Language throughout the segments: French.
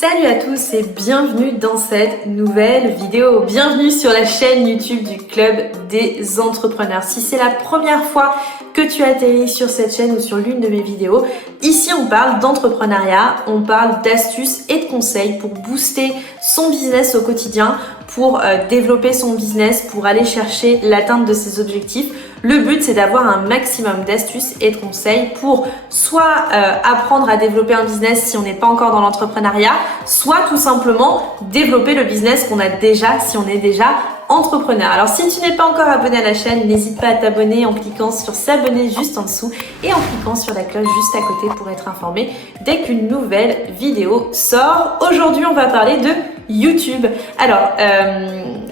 Salut à tous et bienvenue dans cette nouvelle vidéo. Bienvenue sur la chaîne YouTube du Club des Entrepreneurs. Si c'est la première fois que tu atterris sur cette chaîne ou sur l'une de mes vidéos, ici on parle d'entrepreneuriat, on parle d'astuces et de conseils pour booster son business au quotidien, pour développer son business, pour aller chercher l'atteinte de ses objectifs. Le but, c'est d'avoir un maximum d'astuces et de conseils pour soit apprendre à développer un business si on n'est pas encore dans l'entrepreneuriat, soit tout simplement développer le business qu'on a déjà si on est déjà entrepreneur. Alors si tu n'es pas encore abonné à la chaîne, n'hésite pas à t'abonner en cliquant sur s'abonner juste en dessous et en cliquant sur la cloche juste à côté pour être informé dès qu'une nouvelle vidéo sort. Aujourd'hui, on va parler de YouTube. Alors,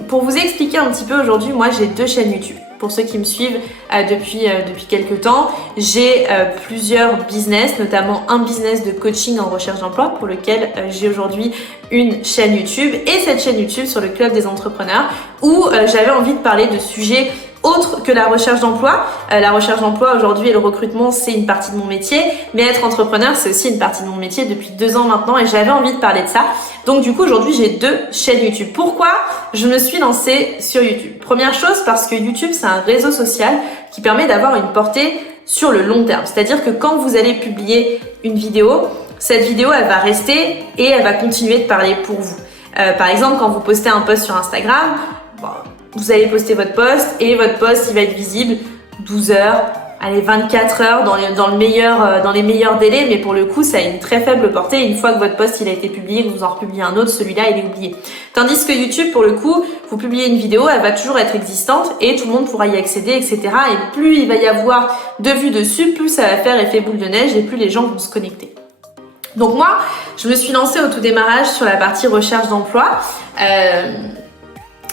pour vous expliquer un petit peu aujourd'hui, moi j'ai deux chaînes YouTube. Pour ceux qui me suivent depuis quelques temps, j'ai plusieurs business, notamment un business de coaching en recherche d'emploi pour lequel j'ai aujourd'hui une chaîne YouTube et cette chaîne YouTube sur le Club des Entrepreneurs où j'avais envie de parler de sujets autre que la recherche d'emploi. La recherche d'emploi aujourd'hui et le recrutement, c'est une partie de mon métier, mais être entrepreneur, c'est aussi une partie de mon métier depuis 2 ans maintenant et j'avais envie de parler de ça. Donc du coup, aujourd'hui, j'ai 2 chaînes YouTube. Pourquoi je me suis lancée sur YouTube? Première chose, parce que YouTube, c'est un réseau social qui permet d'avoir une portée sur le long terme. C'est-à-dire que quand vous allez publier une vidéo, cette vidéo, elle va rester et elle va continuer de parler pour vous. Par exemple, quand vous postez un post sur Instagram, vous allez poster votre post et votre post il va être visible 12 heures, allez 24 heures dans les meilleurs délais, mais pour le coup ça a une très faible portée. Une fois que votre post il a été publié, que vous en republiez un autre, celui-là il est oublié. Tandis que YouTube, pour le coup, vous publiez une vidéo, elle va toujours être existante et tout le monde pourra y accéder, etc. Et plus il va y avoir de vues dessus, plus ça va faire effet boule de neige et plus les gens vont se connecter. Donc moi, je me suis lancée au tout démarrage sur la partie recherche d'emploi.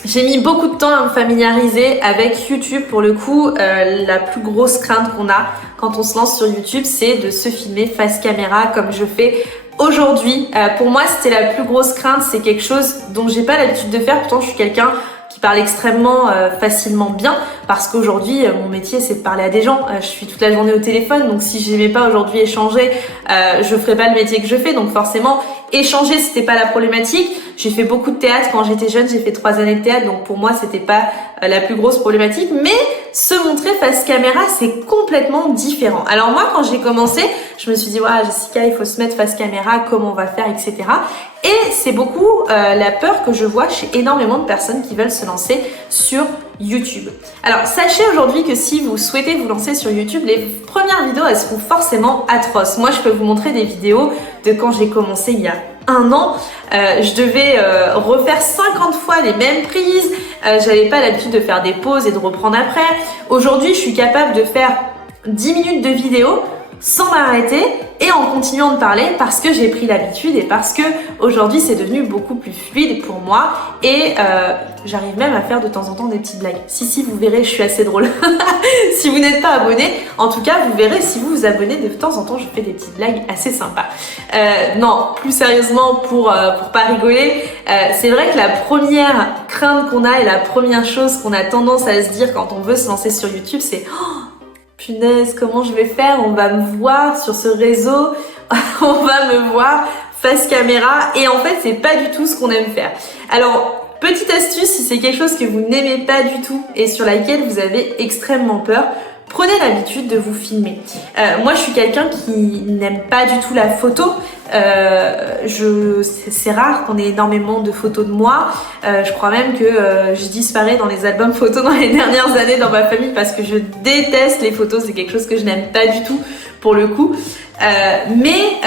J'ai mis beaucoup de temps à me familiariser avec YouTube. Pour le coup, la plus grosse crainte qu'on a quand on se lance sur YouTube, c'est de se filmer face caméra comme je fais aujourd'hui. Pour moi, c'était la plus grosse crainte. C'est quelque chose dont j'ai pas l'habitude de faire. Pourtant, je suis quelqu'un qui parle extrêmement facilement bien parce qu'aujourd'hui, mon métier, c'est de parler à des gens. Je suis toute la journée au téléphone. Donc, si j'aimais pas aujourd'hui échanger, je ferais pas le métier que je fais. Donc, forcément, échanger, c'était pas la problématique. J'ai fait beaucoup de théâtre quand j'étais jeune, j'ai fait 3 années de théâtre, donc pour moi c'était pas la plus grosse problématique, mais se montrer face caméra c'est complètement différent. Alors moi quand j'ai commencé, je me suis dit voilà Jessica, il faut se mettre face caméra, comment on va faire, etc. Et c'est beaucoup la peur que je vois chez énormément de personnes qui veulent se lancer sur YouTube. Alors sachez aujourd'hui que si vous souhaitez vous lancer sur YouTube, les premières vidéos elles seront forcément atroces. Moi je peux vous montrer des vidéos de quand j'ai commencé il y a 1 an, je devais refaire 50 fois les mêmes prises, j'avais pas l'habitude de faire des pauses et de reprendre après. Aujourd'hui, je suis capable de faire 10 minutes de vidéo sans m'arrêter et en continuant de parler parce que j'ai pris l'habitude et parce que aujourd'hui c'est devenu beaucoup plus fluide pour moi et j'arrive même à faire de temps en temps des petites blagues. Si, vous verrez, je suis assez drôle. Si vous n'êtes pas abonné, en tout cas vous verrez, si vous vous abonnez, de temps en temps je fais des petites blagues assez sympas. Non, plus sérieusement, pour pas rigoler, c'est vrai que la première crainte qu'on a et la première chose qu'on a tendance à se dire quand on veut se lancer sur YouTube, c'est punaise, comment je vais faire? On va me voir sur ce réseau, on va me voir face caméra et en fait c'est pas du tout ce qu'on aime faire. Alors petite astuce, si c'est quelque chose que vous n'aimez pas du tout et sur laquelle vous avez extrêmement peur, prenez l'habitude de vous filmer. Moi je suis quelqu'un qui n'aime pas du tout la photo. C'est rare qu'on ait énormément de photos de moi. Je crois même que je disparais dans les albums photos dans les dernières années dans ma famille parce que je déteste les photos. C'est quelque chose que je n'aime pas du tout pour le coup. Mais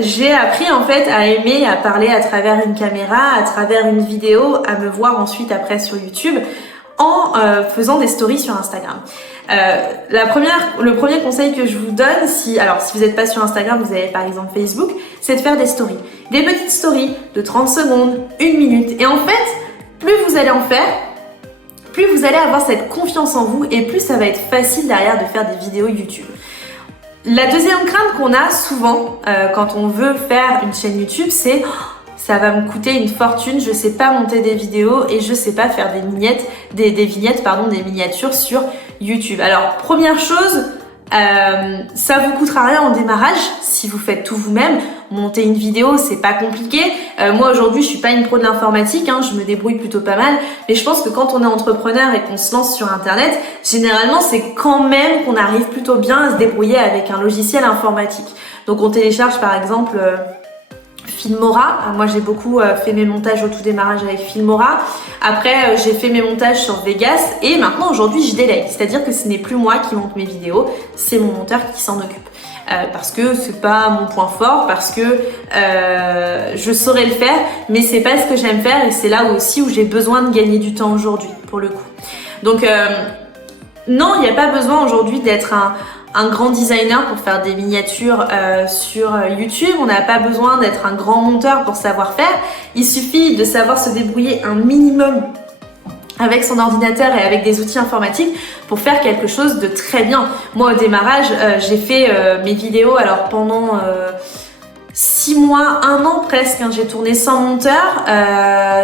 j'ai appris en fait à aimer, à parler à travers une caméra, à travers une vidéo, à me voir ensuite après sur YouTube en faisant des stories sur Instagram. Le premier conseil que je vous donne, si vous n'êtes pas sur Instagram, vous avez par exemple Facebook, c'est de faire des stories. Des petites stories de 30 secondes, 1 minute. Et en fait, plus vous allez en faire, plus vous allez avoir cette confiance en vous et plus ça va être facile derrière de faire des vidéos YouTube. La deuxième crainte qu'on a souvent quand on veut faire une chaîne YouTube, c'est ça va me coûter une fortune, je sais pas monter des vidéos et je sais pas faire des miniatures sur YouTube. Alors première chose, Ça vous coûtera rien en démarrage si vous faites tout vous-même. Monter une vidéo, c'est pas compliqué. Moi aujourd'hui, je suis pas une pro de l'informatique, hein, je me débrouille plutôt pas mal. Mais je pense que quand on est entrepreneur et qu'on se lance sur Internet, généralement, c'est quand même qu'on arrive plutôt bien à se débrouiller avec un logiciel informatique. Donc on télécharge par exemple Filmora. Moi j'ai beaucoup fait mes montages au tout démarrage avec Filmora. Après j'ai fait mes montages sur Vegas et maintenant aujourd'hui je délègue. C'est-à-dire que ce n'est plus moi qui monte mes vidéos, c'est mon monteur qui s'en occupe. Parce que c'est pas mon point fort, parce que je saurais le faire, mais c'est pas ce que j'aime faire et c'est là aussi où j'ai besoin de gagner du temps aujourd'hui pour le coup. Donc non, il n'y a pas besoin aujourd'hui d'être un grand designer pour faire des miniatures sur YouTube. On n'a pas besoin d'être un grand monteur pour savoir faire. Il suffit de savoir se débrouiller un minimum avec son ordinateur et avec des outils informatiques pour faire quelque chose de très bien. Moi au démarrage, j'ai fait mes vidéos alors pendant 6 mois, 1 an presque, hein, j'ai tourné sans monteur,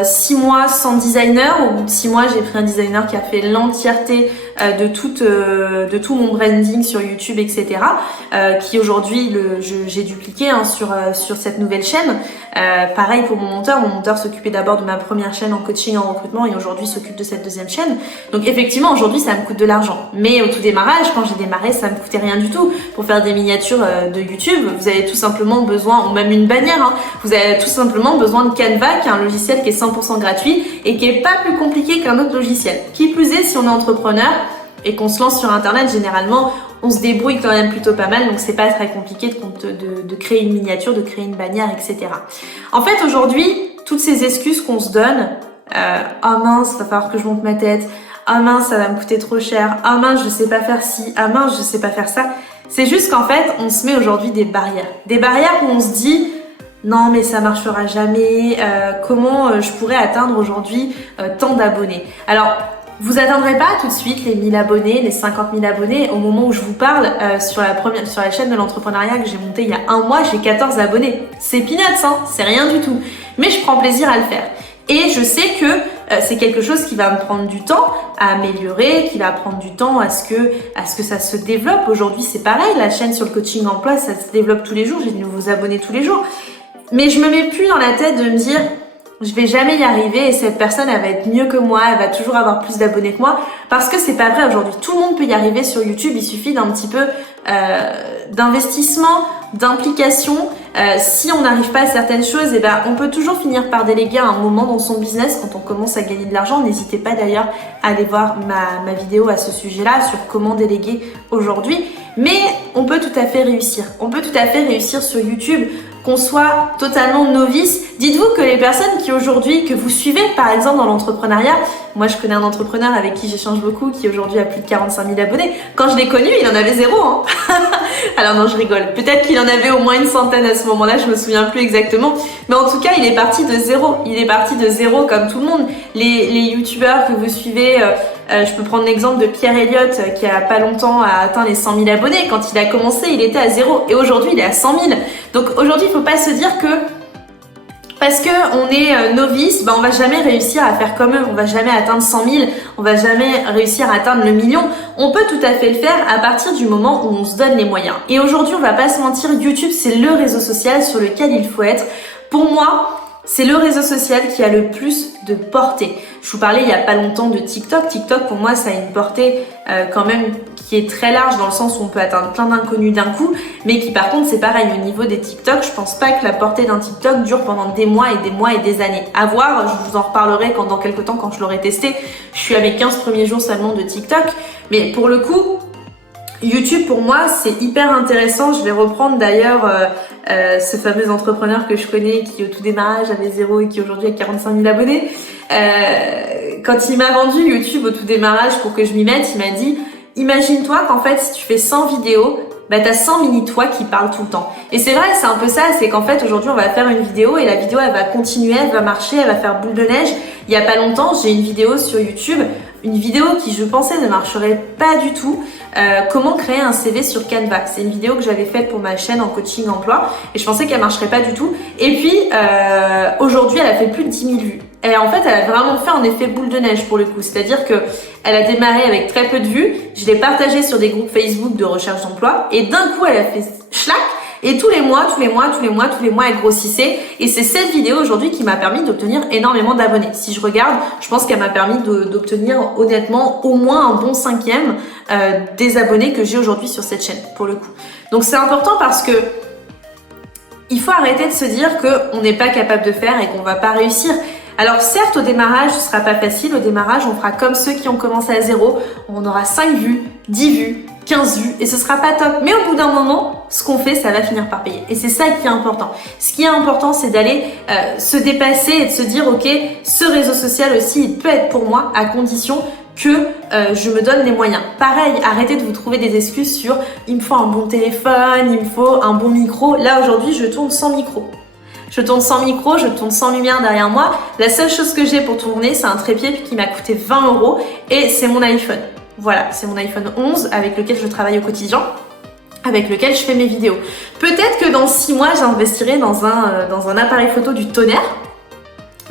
6 mois sans designer. Au bout de 6 mois, j'ai pris un designer qui a fait l'entièreté de tout mon branding sur YouTube, etc. Qui aujourd'hui, j'ai dupliqué hein, sur cette nouvelle chaîne. Pareil pour mon monteur s'occupait d'abord de ma première chaîne en coaching, en recrutement et aujourd'hui s'occupe de cette deuxième chaîne. Donc effectivement, aujourd'hui, ça me coûte de l'argent. Mais au tout démarrage, quand j'ai démarré, ça me coûtait rien du tout. Pour faire des miniatures de YouTube, vous avez tout simplement besoin, ou même une bannière, hein, vous avez tout simplement besoin de Canva, qui est un logiciel qui est 100% gratuit et qui est pas plus compliqué qu'un autre logiciel. Qui plus est, si on est entrepreneur et qu'on se lance sur Internet, généralement, on se débrouille quand même plutôt pas mal, donc c'est pas très compliqué de créer une miniature, de créer une bannière, etc. En fait, aujourd'hui, toutes ces excuses qu'on se donne, oh mince, va falloir que je monte ma tête, ah mince, ça va me coûter trop cher, ah mince, je sais pas faire ci, ah mince, je sais pas faire ça. C'est juste qu'en fait, on se met aujourd'hui des barrières. Des barrières où on se dit, non mais ça marchera jamais, comment je pourrais atteindre aujourd'hui tant d'abonnés. Alors, vous atteindrez pas tout de suite les 1000 abonnés, les 50 000 abonnés. Au moment où je vous parle, sur la chaîne de l'entrepreneuriat que j'ai montée il y a 1 mois, j'ai 14 abonnés. C'est peanuts, hein, c'est rien du tout. Mais je prends plaisir à le faire. Et je sais que c'est quelque chose qui va me prendre du temps à améliorer, qui va prendre du temps à ce que ça se développe. Aujourd'hui, c'est pareil, la chaîne sur le coaching emploi, ça se développe tous les jours, j'ai de nouveaux abonnés tous les jours. Mais je me mets plus dans la tête de me dire je vais jamais y arriver et cette personne elle va être mieux que moi, elle va toujours avoir plus d'abonnés que moi, parce que c'est pas vrai aujourd'hui. Tout le monde peut y arriver sur YouTube, il suffit d'un petit peu d'investissement, d'implication. Si on n'arrive pas à certaines choses, eh ben, on peut toujours finir par déléguer à un moment dans son business quand on commence à gagner de l'argent. N'hésitez pas d'ailleurs à aller voir ma vidéo à ce sujet-là sur comment déléguer aujourd'hui. Mais on peut tout à fait réussir. On peut tout à fait réussir sur YouTube. Qu'on soit totalement novice, dites-vous que les personnes qui aujourd'hui, que vous suivez par exemple dans l'entrepreneuriat, moi je connais un entrepreneur avec qui j'échange beaucoup qui aujourd'hui a plus de 45 000 abonnés. Quand je l'ai connu, il en avait 0. Hein. Alors non, je rigole. Peut-être qu'il en avait au moins une centaine à ce moment-là, je me souviens plus exactement. Mais en tout cas, il est parti de 0. Il est parti de 0 comme tout le monde. Les youtubeurs que vous suivez, je peux prendre l'exemple de Pierre Elliott qui a pas longtemps a atteint les 100 000 abonnés. Quand il a commencé, il était à 0 et aujourd'hui, il est à 100 000. Donc aujourd'hui, il faut pas se dire que parce que on est novice, on va jamais réussir à faire comme eux, on va jamais atteindre 100 000, on va jamais réussir à atteindre le million. On peut tout à fait le faire à partir du moment où on se donne les moyens. Et aujourd'hui, on va pas se mentir, YouTube c'est le réseau social sur lequel il faut être. Pour moi, c'est le réseau social qui a le plus de portée. Je vous parlais il y a pas longtemps de TikTok. TikTok pour moi ça a une portée quand même qui est très large dans le sens où on peut atteindre plein d'inconnus d'un coup, mais qui par contre c'est pareil au niveau des TikTok. Je pense pas que la portée d'un TikTok dure pendant des mois et des années. À voir, je vous en reparlerai dans quelques temps quand je l'aurai testé. Je suis à mes 15 premiers jours seulement de TikTok, mais pour le coup YouTube pour moi c'est hyper intéressant. Je vais reprendre d'ailleurs ce fameux entrepreneur que je connais qui au tout démarrage avait 0 et qui aujourd'hui a 45 000 abonnés. Quand il m'a vendu YouTube au tout démarrage pour que je m'y mette, il m'a dit imagine-toi qu'en fait si tu fais 100 vidéos, t'as 100 mini-toi qui parlent tout le temps. Et c'est vrai, c'est un peu ça, c'est qu'en fait aujourd'hui on va faire une vidéo et la vidéo elle va continuer, elle va marcher, elle va faire boule de neige. Il y a pas longtemps j'ai une vidéo sur YouTube, une vidéo qui je pensais ne marcherait pas du tout, comment créer un CV sur Canva. C'est une vidéo que j'avais faite pour ma chaîne en coaching emploi et je pensais qu'elle marcherait pas du tout. Et puis aujourd'hui elle a fait plus de 10 000 vues. Et en fait, elle a vraiment fait un effet boule de neige pour le coup. C'est-à-dire que elle a démarré avec très peu de vues. Je l'ai partagée sur des groupes Facebook de recherche d'emploi. Et d'un coup, elle a fait schlac. Et tous les mois, elle grossissait. Et c'est cette vidéo aujourd'hui qui m'a permis d'obtenir énormément d'abonnés. Si je regarde, je pense qu'elle m'a permis d'obtenir honnêtement au moins un bon 5e des abonnés que j'ai aujourd'hui sur cette chaîne, pour le coup. Donc c'est important parce que il faut arrêter de se dire qu'on n'est pas capable de faire et qu'on va pas réussir. Alors certes, au démarrage, ce sera pas facile. Au démarrage, on fera comme ceux qui ont commencé à zéro. On aura 5 vues, 10 vues, 15 vues et ce sera pas top. Mais au bout d'un moment, ce qu'on fait, ça va finir par payer. Et c'est ça qui est important. Ce qui est important, c'est d'aller se dépasser et de se dire, ok, ce réseau social aussi, il peut être pour moi à condition que je me donne les moyens. Pareil, arrêtez de vous trouver des excuses sur il me faut un bon téléphone, il me faut un bon micro. Là, aujourd'hui, je tourne sans micro. Je tourne sans micro, je tourne sans lumière derrière moi. La seule chose que j'ai pour tourner, c'est un trépied qui m'a coûté 20 € et c'est mon iPhone. Voilà, c'est mon iPhone 11 avec lequel je travaille au quotidien, avec lequel je fais mes vidéos. Peut-être que dans 6 mois, j'investirai dans un appareil photo du tonnerre.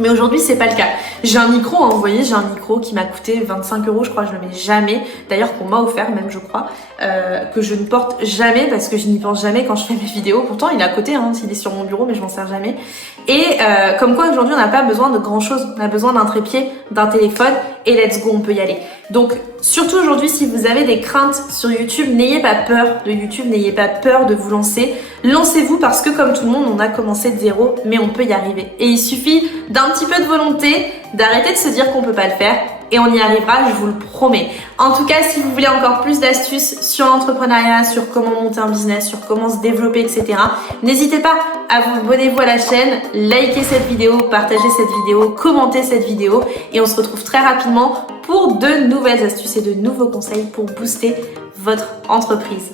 Mais aujourd'hui, c'est pas le cas. J'ai un micro, hein, vous voyez, j'ai un micro qui m'a coûté 25 €, je crois, je le mets jamais. D'ailleurs, qu'on m'a offert même, je crois, que je ne porte jamais parce que je n'y pense jamais quand je fais mes vidéos. Pourtant, il est à côté, hein, il est sur mon bureau, mais je m'en sers jamais. Et comme quoi, aujourd'hui, on n'a pas besoin de grand chose. On a besoin d'un trépied, d'un téléphone et let's go, on peut y aller. Donc, surtout aujourd'hui, si vous avez des craintes sur YouTube, n'ayez pas peur de YouTube, n'ayez pas peur de vous lancer. Lancez-vous parce que comme tout le monde, on a commencé de zéro, mais on peut y arriver. Et il suffit d'un petit peu de volonté, d'arrêter de se dire qu'on peut pas le faire et on y arrivera, je vous le promets. En tout cas, si vous voulez encore plus d'astuces sur l'entrepreneuriat, sur comment monter un business, sur comment se développer, etc., n'hésitez pas à vous abonner à la chaîne, liker cette vidéo, partager cette vidéo, commenter cette vidéo et on se retrouve très rapidement pour de nouvelles astuces et de nouveaux conseils pour booster votre entreprise.